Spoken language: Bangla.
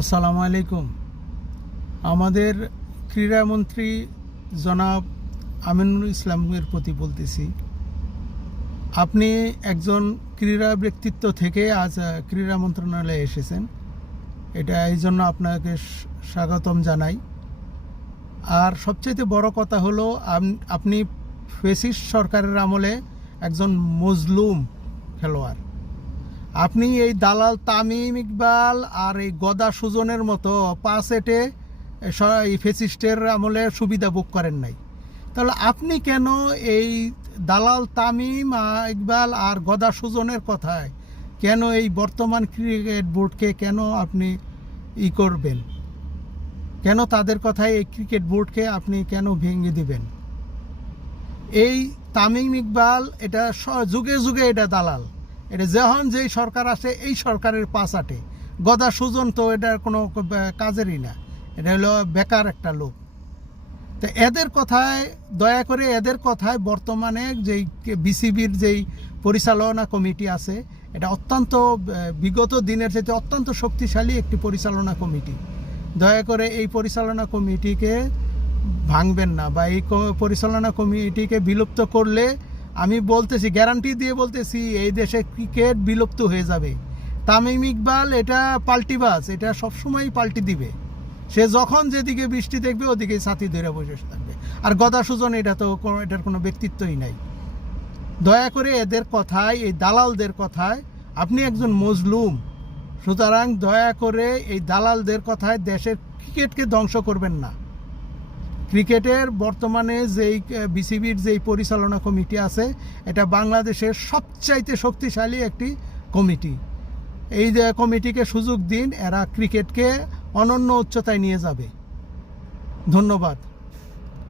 আসসালামু আলাইকুম। আমাদের ক্রীড়ামন্ত্রী জনাব আমিনুল ইসলামের প্রতি বলতেছি, আপনি একজন ক্রীড়া ব্যক্তিত্ব থেকে আজ ক্রীড়া মন্ত্রণালয়ে এসেছেন, এটা এই জন্য আপনাকে স্বাগতম জানাই। আর সবচেয়ে বড় কথা হলো, আপনি ফ্যাসিস্ট সরকারের আমলে একজন মজলুম খেলোয়াড়। আপনি এই দালাল তামিম ইকবাল আর এই গদা সুজনের মতো পাঁচেটে এই ফেসিস্টের আমলে সুবিধা ভোগ করেন নাই। তাহলে আপনি কেন এই দালাল তামিম ইকবাল আর গদা সুজনের কথায় কেন এই বর্তমান ক্রিকেট বোর্ডকে কেন আপনি করবেন? কেন তাদের কথায় এই ক্রিকেট বোর্ডকে আপনি কেন ভেঙে দিবেন? এই তামিম ইকবাল এটা যুগে যুগে এটা দালাল, এটা যখন যেই সরকার আসে এই সরকারের পাশ আটে। গদা সুজন তো এটার কোনো কাজেরই না, এটা হলো বেকার একটা লোক। তো এদের কথায় দয়া করে, এদের কথায় বর্তমানে যেই বিসিবির যেই পরিচালনা কমিটি আছে, এটা অত্যন্ত বিগত দিনের চাইতে অত্যন্ত শক্তিশালী একটি পরিচালনা কমিটি। দয়া করে এই পরিচালনা কমিটিকে ভাঙবেন না, বা এই পরিচালনা কমিটিকে বিলুপ্ত করলে আমি বলতেছি, গ্যারান্টি দিয়ে বলতেছি, এই দেশে ক্রিকেট বিলুপ্ত হয়ে যাবে। তামিম ইকবাল এটা পাল্টিবাজ, এটা সবসময় পাল্টি দিবে। সে যখন যেদিকে বৃষ্টি দেখবে ওদিকেই ছাতি ধরে বসে থাকবে। আর গদা সুজন এটা তো এটার কোনো ব্যক্তিত্বই নাই। দয়া করে এদের কথায়, এই দালালদের কথায়, আপনি একজন মজলুম, সুতরাং দয়া করে এই দালালদের কথায় দেশের ক্রিকেটকে ধ্বংস করবেন না। ক্রিকেটের বর্তমানে যেই বিসিবির যেই পরিচালনা কমিটি আছে, এটা বাংলাদেশের সবচাইতে শক্তিশালী একটি কমিটি। এই যে কমিটিকে সুযোগ দিন, এরা ক্রিকেটকে অনন্য উচ্চতায় নিয়ে যাবে। ধন্যবাদ।